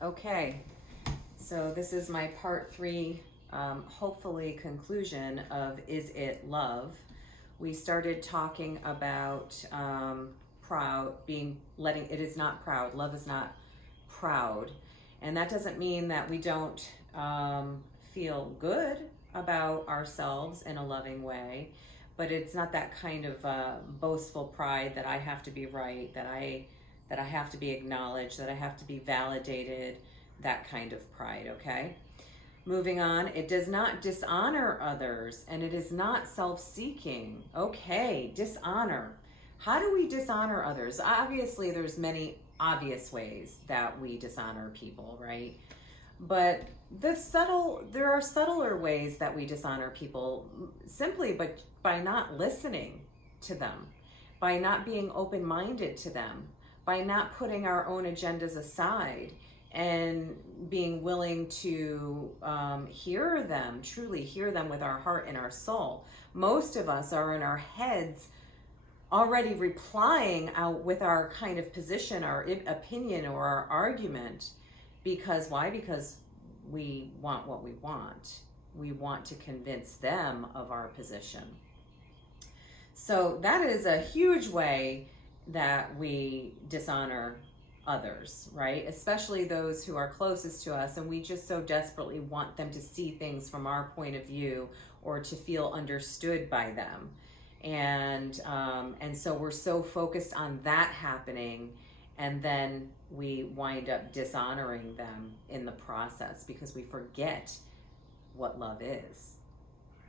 Okay, so this is my part three, hopefully conclusion of Is It Love? We started talking about proud, it is not proud, love is not proud. And that doesn't mean that we don't feel good about ourselves in a loving way, but it's not that kind of boastful pride that I have to be right, that I have to be acknowledged, that I have to be validated, that kind of pride, okay? Moving on, it does not dishonor others and it is not self seeking. Okay, dishonor. How do we dishonor others? Obviously, there's many obvious ways that we dishonor people, right? But there are subtler ways that we dishonor people simply but by not listening to them, by not being open minded to them, by not putting our own agendas aside and being willing to hear them, truly hear them with our heart and our soul. Most of us are in our heads already replying out with our kind of position, our opinion, or our argument. Because why? Because we want what we want. We want to convince them of our position. So that is a huge way that we dishonor others, right? Especially those who are closest to us, and we just so desperately want them to see things from our point of view or to feel understood by them. And so we're so focused on that happening, and then we wind up dishonoring them in the process because we forget what love is.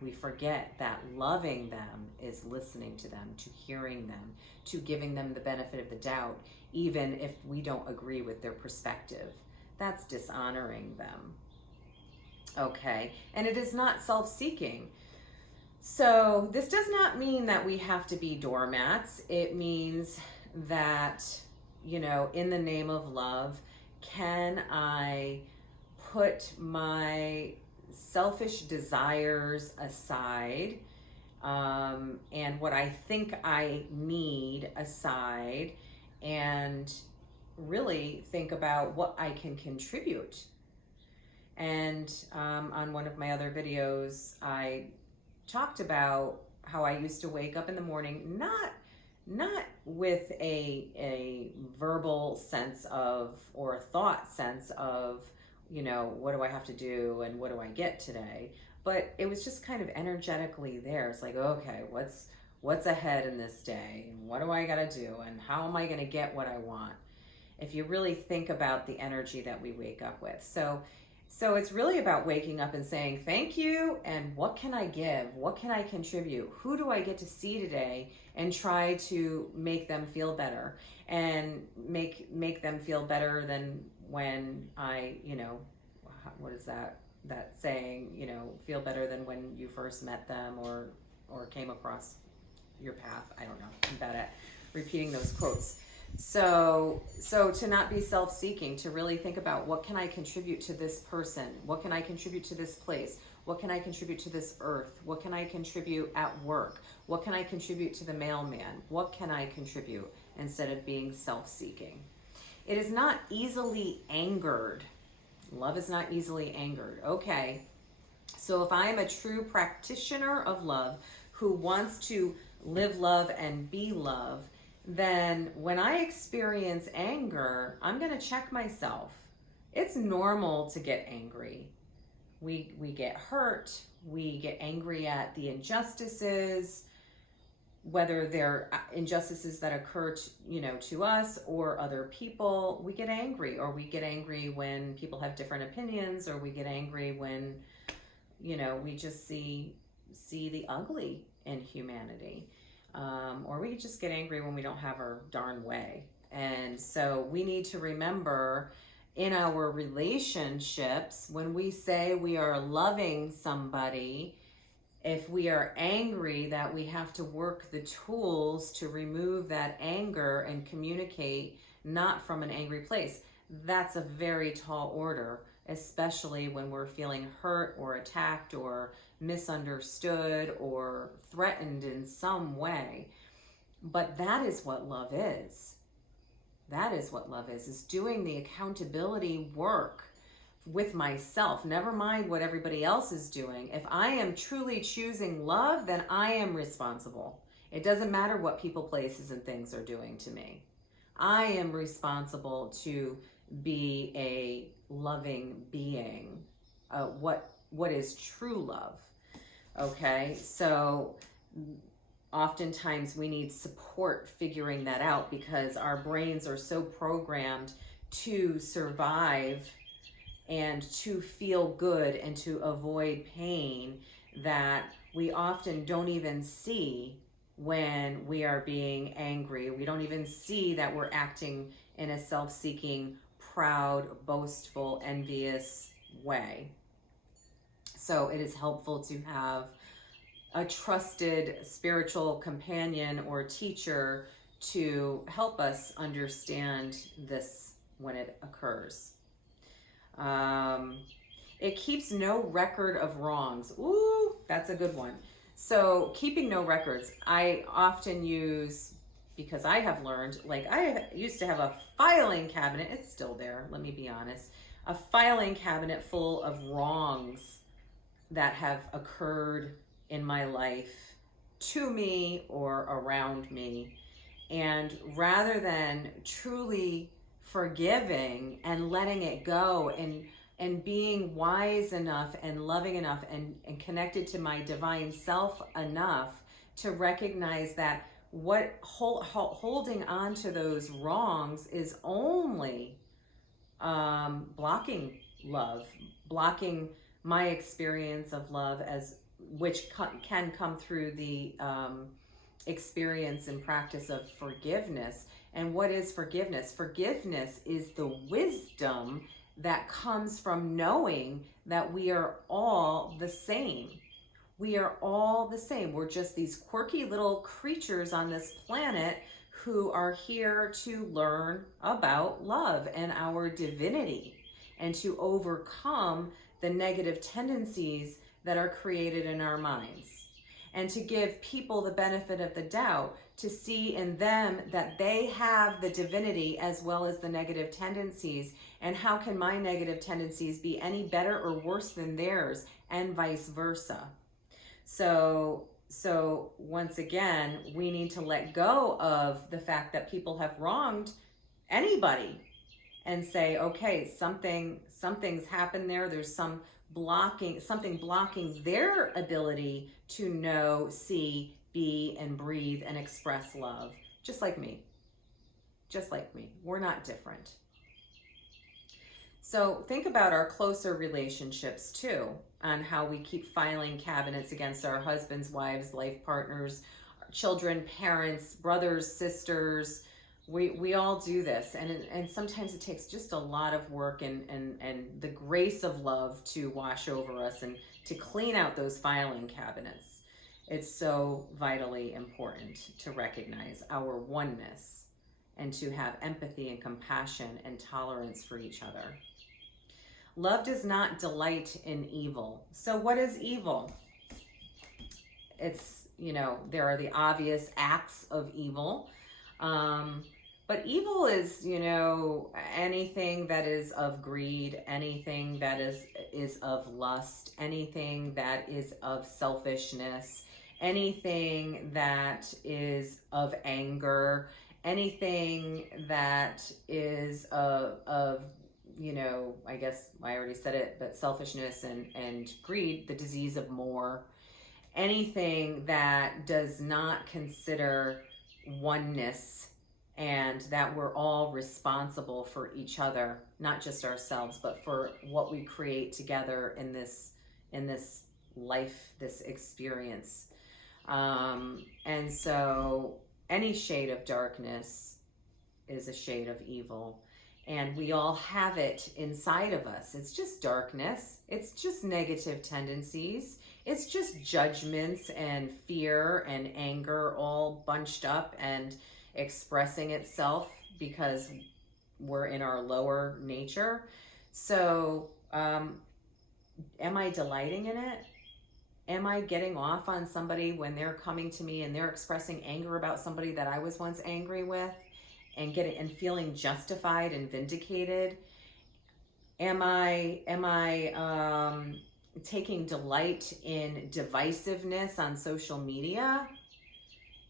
We forget that loving them is listening to them, to hearing them, to giving them the benefit of the doubt, even if we don't agree with their perspective. That's dishonoring them. Okay, and it is not self-seeking. So this does not mean that we have to be doormats. It means that, in the name of love, can I put my selfish desires aside, and what I think I need aside, and really think about what I can contribute. And on one of my other videos, I talked about how I used to wake up in the morning, not with a verbal sense of, or a thought sense of, what do I have to do and what do I get today? But it was just kind of energetically there. It's like, okay, what's ahead in this day? And what do I gotta do? And how am I gonna get what I want? If you really think about the energy that we wake up with. So it's really about waking up and saying, thank you, and what can I give? What can I contribute? Who do I get to see today? And try to make them feel better, and make them feel better than when I, what is that saying, feel better than when you first met them or came across your path. I don't know. I'm bad at repeating those quotes. So to not be self-seeking, to really think about, what can I contribute to this person? What can I contribute to this place? What can I contribute to this earth? What can I contribute at work? What can I contribute to the mailman? What can I contribute, instead of being self-seeking? It is not easily angered. Love is not easily angered. Okay. So if I am a true practitioner of love who wants to live love and be love, then when I experience anger, I'm going to check myself. It's normal to get angry. We get hurt. We get angry at the injustices, whether they're injustices that occur to us or other people. We get angry, or we get angry when people have different opinions, or we get angry when we just see the ugly in humanity. Or we just get angry when we don't have our darn way. And so we need to remember, in our relationships, when we say we are loving somebody, if we are angry, that we have to work the tools to remove that anger and communicate not from an angry place. That's a very tall order, especially when we're feeling hurt or attacked or misunderstood or threatened in some way. But that is what love is. That is what love is doing the accountability work with myself. Never mind what everybody else is doing. If I am truly choosing love, then I am responsible. It doesn't matter what people, places, and things are doing to me. I am responsible to be a loving being. What is true love? Okay, so oftentimes we need support figuring that out because our brains are so programmed to survive and to feel good and to avoid pain that we often don't even see when we are being angry. We don't even see that we're acting in a self-seeking, proud, boastful, envious way. So it is helpful to have a trusted spiritual companion or teacher to help us understand this when it occurs. It keeps no record of wrongs. Ooh, that's a good one. So keeping no records, I often use, because I have learned, like I used to have a filing cabinet, it's still there, let me be honest, a filing cabinet full of wrongs that have occurred in my life to me or around me. And rather than truly forgiving and letting it go and being wise enough and loving enough and connected to my divine self enough to recognize that what holding on to those wrongs is only blocking love, blocking my experience of love, as which can come through the experience and practice of forgiveness. And what is forgiveness? Forgiveness is the wisdom that comes from knowing that we are all the same. We are all the same. We're just these quirky little creatures on this planet who are here to learn about love and our divinity and to overcome the negative tendencies that are created in our minds, and to give people the benefit of the doubt, to see in them that they have the divinity as well as the negative tendencies, and how can my negative tendencies be any better or worse than theirs, and vice versa. So once again, we need to let go of the fact that people have wronged anybody and say, okay, something's happened there. There's something blocking their ability to know, see, be, and breathe and express love. Just like me. We're not different. So think about our closer relationships too, on how we keep filing cabinets against our husbands, wives, life partners, children, parents, brothers, sisters. We all do this, and sometimes it takes just a lot of work and the grace of love to wash over us and to clean out those filing cabinets. It's so vitally important to recognize our oneness and to have empathy and compassion and tolerance for each other. Love does not delight in evil. So what is evil? It's, there are the obvious acts of evil. But evil is, anything that is of greed, anything that is of lust, anything that is of selfishness, anything that is of anger, anything that is of I guess I already said it, but selfishness and greed, the disease of more, anything that does not consider oneness and that we're all responsible for each other, not just ourselves, but for what we create together in this life, this experience. And so any shade of darkness is a shade of evil. And we all have it inside of us. It's just darkness. It's just negative tendencies. It's just judgments and fear and anger all bunched up and expressing itself because we're in our lower nature. So, am I delighting in it? Am I getting off on somebody when they're coming to me and they're expressing anger about somebody that I was once angry with? getting and feeling justified and vindicated? Am I taking delight in divisiveness on social media?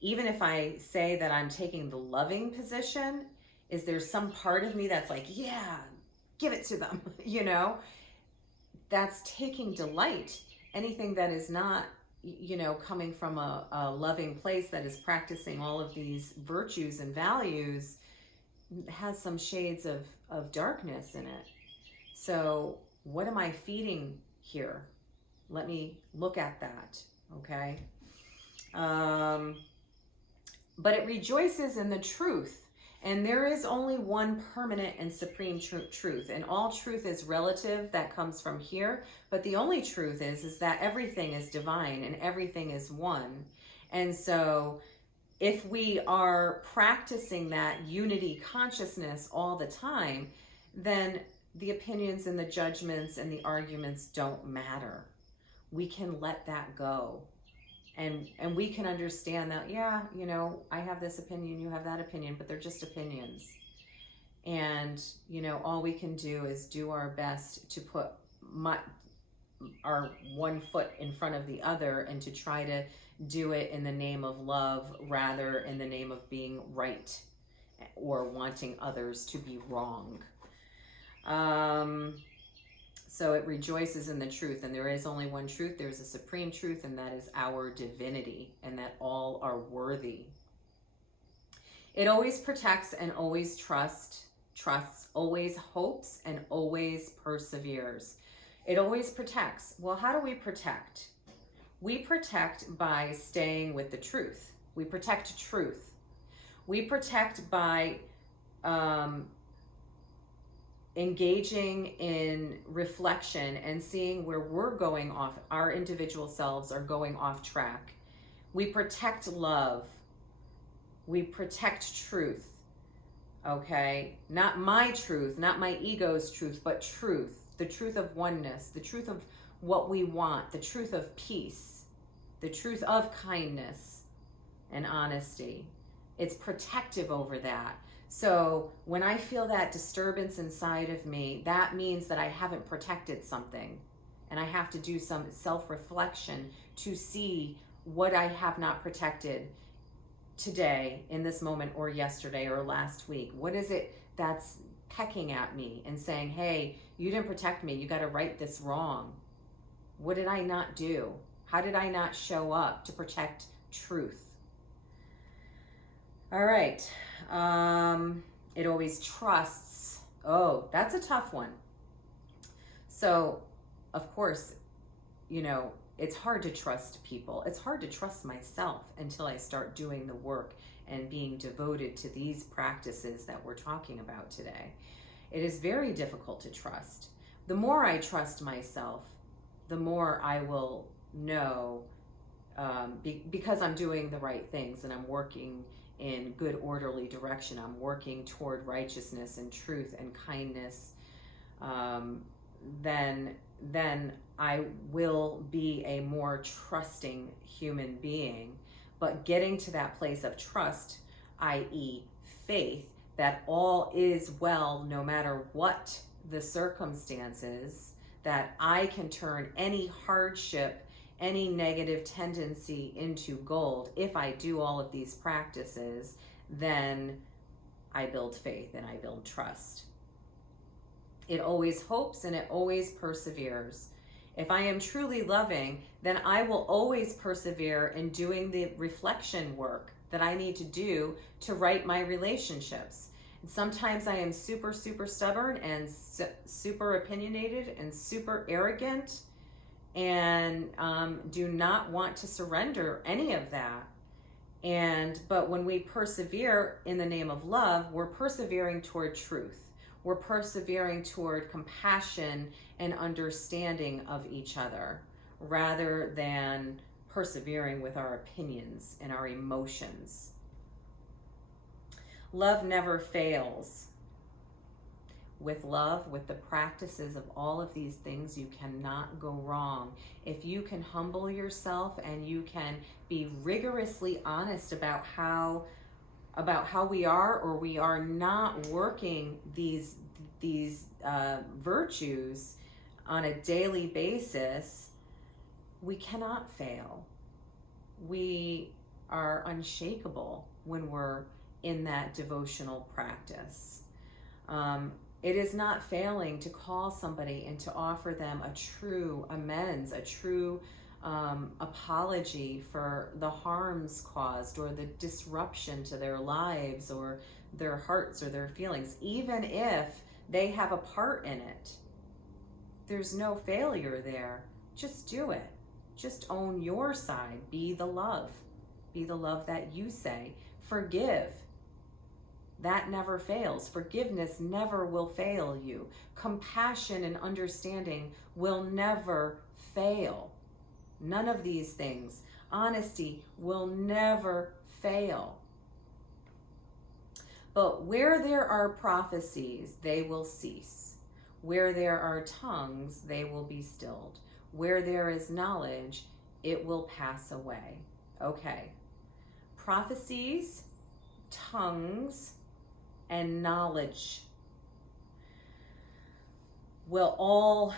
Even if I say that I'm taking the loving position, is there some part of me that's like, yeah, give it to them, you know? That's taking delight. Anything that is not, you know, coming from a loving place that is practicing all of these virtues and values has some shades of darkness in it. So what am I feeding here? Let me look at that, okay? But it rejoices in the truth. And there is only one permanent and supreme truth. And all truth is relative, that comes from here. But the only truth is that everything is divine and everything is one. And so if we are practicing that unity consciousness all the time, then the opinions and the judgments and the arguments don't matter. We can let that go. And we can understand that, yeah, you know, I have this opinion, you have that opinion, but they're just opinions. And, you know, all we can do is do our best to put our one foot in front of the other and to try to do it in the name of love rather in the name of being right or wanting others to be wrong. So it rejoices in the truth, and there is only one truth. There's a supreme truth, and that is our divinity, and that all are worthy. It always protects and always trusts, always hopes, and always perseveres. It always protects. Well, how do we protect? We protect by staying with the truth. We protect truth. We protect by engaging in reflection and seeing where we're going off, our individual selves are going off track. We protect love. We protect truth. Okay? Not my truth, not my ego's truth, but truth. The truth of oneness, the truth of what we want, the truth of peace, the truth of kindness and honesty. It's protective over that. So when I feel that disturbance inside of me, that means that I haven't protected something. And I have to do some self-reflection to see what I have not protected today, in this moment, or yesterday, or last week. What is it that's pecking at me and saying, hey, you didn't protect me. You got to right this wrong. What did I not do? How did I not show up to protect truth? All right. It always trusts. Oh, that's a tough one. So, of course, you know, it's hard to trust people. It's hard to trust myself until I start doing the work and being devoted to these practices that we're talking about today. It is very difficult to trust. The more I trust myself, the more I will know, because I'm doing the right things and I'm working in good orderly direction. I'm working toward righteousness and truth and kindness. Then I will be a more trusting human being. But getting to that place of trust, i.e. faith, that all is well no matter what the circumstances, that I can turn any hardship, any negative tendency into gold. If I do all of these practices, then I build faith and I build trust. It always hopes and it always perseveres. If I am truly loving, then I will always persevere in doing the reflection work that I need to do to right my relationships. And sometimes I am super, super stubborn and super opinionated and super arrogant, and do not want to surrender any of that. But when we persevere in the name of love, we're persevering toward truth. We're persevering toward compassion and understanding of each other, rather than persevering with our opinions and our emotions. Love never fails. With love, with the practices of all of these things, you cannot go wrong. If you can humble yourself and you can be rigorously honest about how about how we are or we are not working these virtues on a daily basis, we cannot fail. We are unshakable when we're in that devotional practice. It is not failing to call somebody and to offer them a true amends, a true apology for the harms caused or the disruption to their lives or their hearts or their feelings, even if they have a part in it. There's no failure there. Just do it. Just own your side. Be the love. Be the love that you say. Forgive. That never fails. Forgiveness never will fail you. Compassion and understanding will never fail. None of these things. Honesty will never fail. But where there are prophecies, they will cease. Where there are tongues, they will be stilled. Where there is knowledge, it will pass away. Okay. Prophecies, tongues, and knowledge will all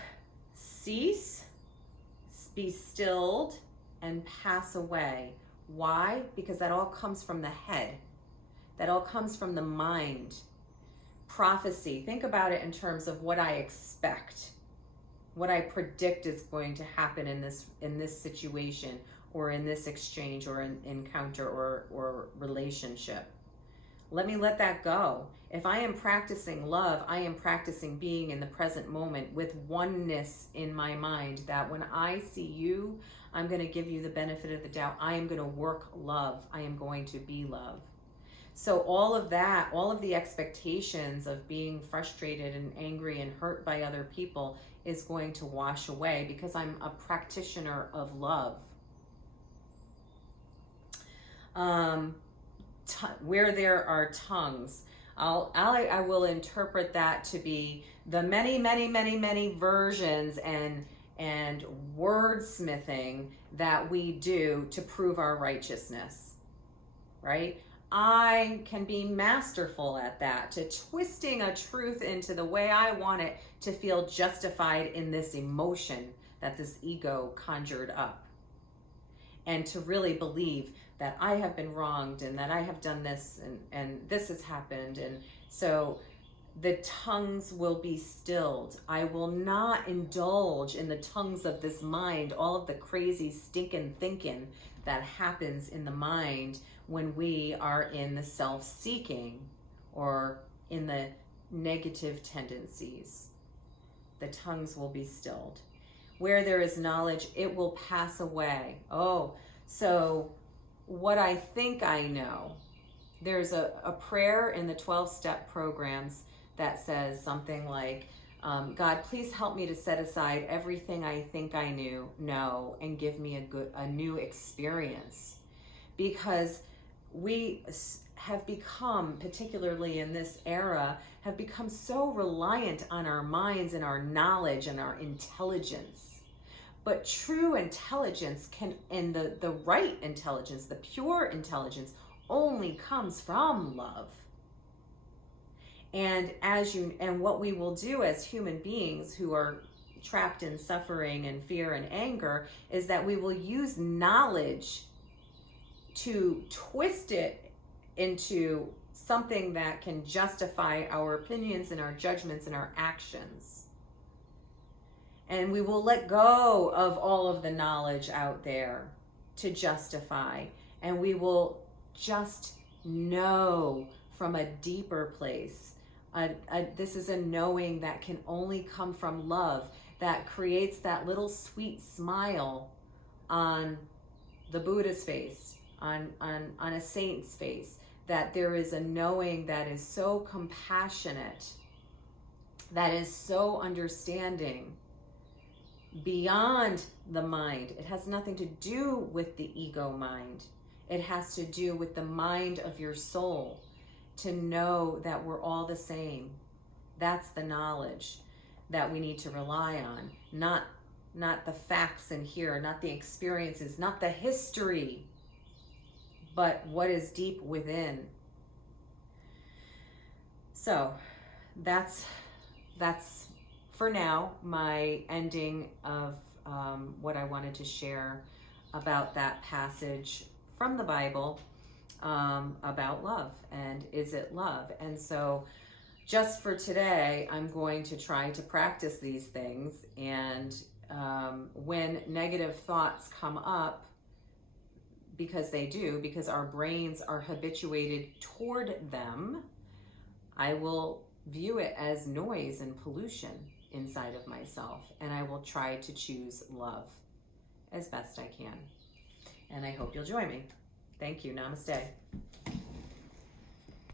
cease, be stilled, and pass away. Why? Because that all comes from the head. That all comes from the mind. Prophecy, think about it in terms of what I expect, what I predict is going to happen in this situation or in this exchange or encounter or relationship. Let me let that go. If I am practicing love, I am practicing being in the present moment with oneness in my mind, that when I see you, I'm going to give you the benefit of the doubt. I am going to work love. I am going to be love. So all of that, all of the expectations of being frustrated and angry and hurt by other people is going to wash away because I'm a practitioner of love. Where there are tongues, I will interpret that to be the many versions and wordsmithing that we do to prove our righteousness, right? I can be masterful at that, to twisting a truth into the way I want it to feel justified in this emotion that this ego conjured up. And to really believe that I have been wronged and that I have done this and this has happened. And so the tongues will be stilled. I will not indulge in the tongues of this mind, all of the crazy stinking thinking that happens in the mind when we are in the self-seeking or in the negative tendencies. The tongues will be stilled. Where there is knowledge, it will pass away. Oh, so what I think I know, there's a prayer in the 12-step programs that says something like, God, please help me to set aside everything I think I know, and give me a new experience. Because we have become, particularly in this era, have become so reliant on our minds and our knowledge and our intelligence. But true intelligence and the right intelligence, the pure intelligence, only comes from love. And what we will do as human beings who are trapped in suffering and fear and anger is that we will use knowledge to twist it into something that can justify our opinions and our judgments and our actions. And we will let go of all of the knowledge out there to justify. And we will just know from a deeper place. This is a knowing that can only come from love, that creates that little sweet smile on the Buddha's face, on a saint's face, that there is a knowing that is so compassionate, that is so understanding, beyond the mind. It has nothing to do with the ego mind. It has to do with the mind of your soul, to know that we're all the same. That's the knowledge that we need to rely on, not the facts in here, not the experiences, not the history, but what is deep within. So that's for now my ending of what I wanted to share about that passage from the Bible about love and is it love. And so just for today, I'm going to try to practice these things, and when negative thoughts come up, because they do, because our brains are habituated toward them, I will view it as noise and pollution inside of myself, and I will try to choose love as best I can. And I hope you'll join me. Thank you. Namaste.